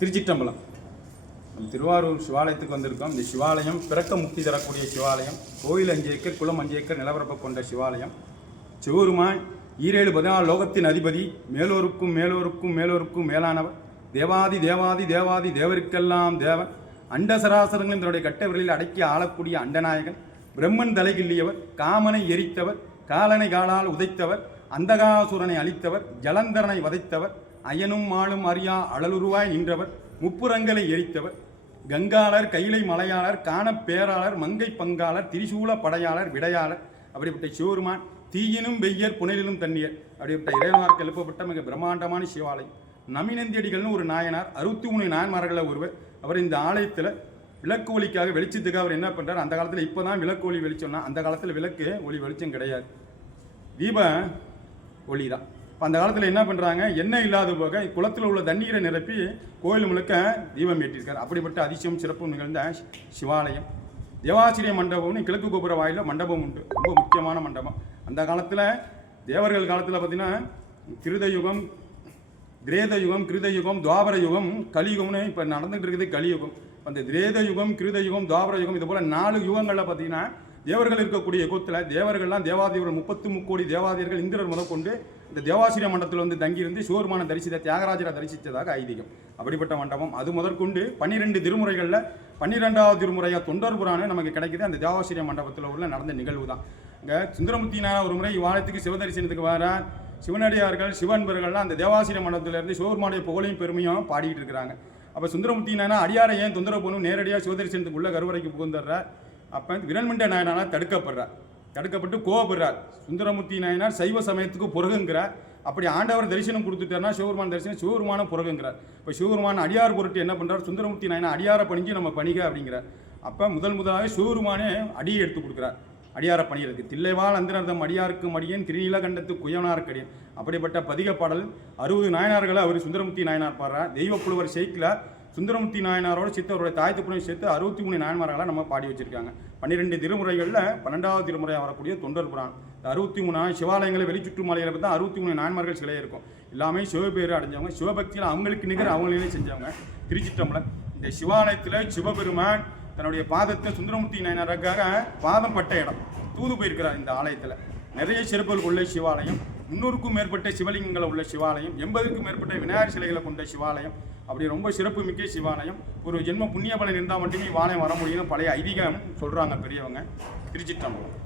திருச்சிட்டம்பலம் நம்ம திருவாரூர் சிவாலயத்துக்கு வந்திருக்கோம். இந்த சிவாலயம் பிறக்க முக்தி தரக்கூடிய சிவாலயம். கோயில் அஞ்சு ஏக்கர் குளம் அஞ்சு ஏக்கர் நிலவரப்பை கொண்ட சிவாலயம். சிவருமான் ஈரேழு பதினாலு லோகத்தின் அதிபதி மேலோருக்கும் மேலோருக்கும் மேலோருக்கும் மேலானவர். தேவாதி தேவாதி தேவாதி தேவருக்கெல்லாம் தேவன். அண்ட சராசரங்களும் தன்னுடைய கட்ட அடக்கி ஆளக்கூடிய அண்டநாயகன். பிரம்மன் தலைகில்லியவர் காமனை எரித்தவர் காலனை காலால் உதைத்தவர் அந்தகாசுரனை அழித்தவர் ஜலந்தரனை வதைத்தவர் அயனும் மாளும் அறியா அழலுருவாய் நின்றவர் முப்புறங்களை எரித்தவர். கங்காளர் கைலை மலையாளர் காணப்பேராளர் மங்கை பங்காளர் திரிசூல படையாளர் விடையாளர். அப்படிப்பட்ட சிவருமான் தீயினும் வெய்யர் புனையிலும் தண்ணீர் அப்படிப்பட்ட இறைவனாருக்கு எழுப்பப்பட்ட மிக பிரம்மாண்டமான சிவாலயம். நமினந்தியடிகள்னு ஒரு நாயனார் அறுபத்தி மூணு நாயன்மார்களில் ஒருவர். அவர் இந்த ஆலயத்தில் விளக்கு ஒலிக்காக வெளிச்சத்துக்காக அவர் என்ன பண்ணுறார் அந்த காலத்தில் இப்போ தான் விளக்கு ஒளி வெளிச்சம்னா அந்த காலத்தில் விளக்கு ஒளி வெளிச்சம் கிடையாது. தீப ஒளி தான் அந்த காலத்தில் என்ன பண்ணுறாங்க எண்ணெய் இல்லாத போக குளத்தில் உள்ள தண்ணீரை நிரப்பி கோயில் முழுக்க தீபம் ஏற்றிருக்கார். அப்படிப்பட்ட அதிசயம் சிறப்பும் நிகழ்ந்த சிவாலயம். தேவாசிரிய மண்டபம்னு கிழக்கு கோபுர வாயில் மண்டபம் உண்டு. ரொம்ப முக்கியமான மண்டபம். அந்த காலத்தில் தேவர்கள் காலத்தில் பார்த்தீங்கன்னா கிருத யுகம் திரேத யுகம் கிருத யுகம் துவாபர யுகம் கலியுகம்னு இப்போ நடந்துகிட்டு இருக்குது கலியுகம். அந்த திரேத யுகம் கிருத யுகம் துவாபர யுகம் இது போல் நாலு யுகங்களில் பார்த்தீங்கன்னா தேவர்கள் இருக்கக்கூடிய யுகத்தில் தேவர்கள்லாம் தேவாதேவர்கள் முப்பத்து முக்கோடி தேவாதீர்கள் இந்திரர் முதற்கொண்டு இந்த தேவாசிரிய மண்டபத்தில் வந்து தங்கியிருந்து சிவருமான தரிசித்த தியாகராஜரை தரிசித்ததாக ஐதீகம். அப்படிப்பட்ட மண்டபம். அது முதற்கொண்டு பன்னிரெண்டு திருமுறைகளில் பன்னிரெண்டாவது திருமுறையாக தொண்டர் புராணம் நமக்கு கிடைக்குது. அந்த தேவாசிரிய மண்டபத்தில் உள்ள நடந்த நிகழ்வு தான். இங்கே சுந்தரமுத்தினார் ஒரு முறை வாரத்துக்கு சிவதரிசனத்துக்கு வர சிவனடியார்கள் சிவன்பர்கள்லாம் அந்த தேவாசிரிய மண்டபத்திலிருந்து சிவருமானுடைய புகழையும் பெருமையும் பாடிக்கிட்டு இருக்கிறாங்க. அப்போ சுந்தரமுத்தி அடியாரை ஏன் தொந்தரவு பண்ணும்? நேரடியாக சிவதரிசனத்துக்கு உள்ள கருவறைக்கு புகுந்துடுறார். அப்போ விரல்மிண்ட நாயனார் தடுக்கப்படுறார். தடுக்கப்பட்டு கோவப்படுறார். சுந்தரமூர்த்தி நாயனார் சைவ சமயத்துக்கு புறகுங்கிறார். அப்படி ஆண்டவர் தரிசனம் கொடுத்துட்டாருன்னா சிவபெருமான் தரிசனம் சிவபெருமான புறகுங்கிறார். இப்போ சிவபெருமான் அடியார் பொருட்டு என்ன பண்ணுறார் சுந்தரமூர்த்தி நாயனா அடியாரை பணிஞ்சு நம்ம பணிக அப்படிங்கிறார். அப்போ முதல் முதலாக சிவபெருமானே அடியை எடுத்து கொடுக்குறார். அடியார பணியிருக்கு தில்லைவால் அந்தனர்தம் அடியாருக்கு மடியன் திருநீலகண்டத்து குயவனார்க்கடியன் அப்படிப்பட்ட பதிக பாடல் அறுபது நாயனார்களை அவர் சுந்தரமூர்த்தி நாயனார் பாடுறார். தெய்வ புலவர் சுந்தரமூர்த்தி நாயனாரோட நாயனாரோட சித்தவருடைய தாய் தப்புனையும் சேர்த்து அறுபத்தி மூணு நாயன்மார்களாக நம்ம பாடி வச்சிருக்காங்க. பன்னிரெண்டு திருமுறைகளில் பன்னெண்டாவது திருமுறையாக வரக்கூடிய தொண்டர் புராணம். அறுபத்தி மூணு சிவாலயங்களை வெளிச்சுற்று மாலைகளை பார்த்தா அறுபத்தி மூணு நாயன்மார்கள் சிலை இருக்கும். எல்லாமே சிவபேர் அடைஞ்சவங்க. சிவபக்தியில் அவங்களுக்கு நிகர் அவங்களே செஞ்சவங்க. திருச்சிட்டம்பலம் இந்த சிவாலயத்தில் சிவபெருமான் தன்னுடைய பாதத்தை சுந்தரமூர்த்தி நாயனாருக்காக பாதம் பட்ட இடம். தூது போயிருக்கிறார் இந்த ஆலயத்தில். நிறைய சிறப்புகள் உள்ள சிவாலயம். முன்னூறுக்கும் மேற்பட்ட சிவலிங்கங்களை உள்ள சிவாலயம் எண்பதுக்கும் மேற்பட்ட விநாயகர் சிலைகளை கொண்ட சிவாலயம் அப்படி ரொம்ப சிறப்பு மிக்க சிவாலயம். ஒரு ஜென்ம புண்ணிய பலன் இருந்தால் மட்டுமே வாலயம் வர முடியும் பழைய ஐதீகம் சொல்கிறாங்க பெரியவங்க. திருச்சிட்டம்பலம்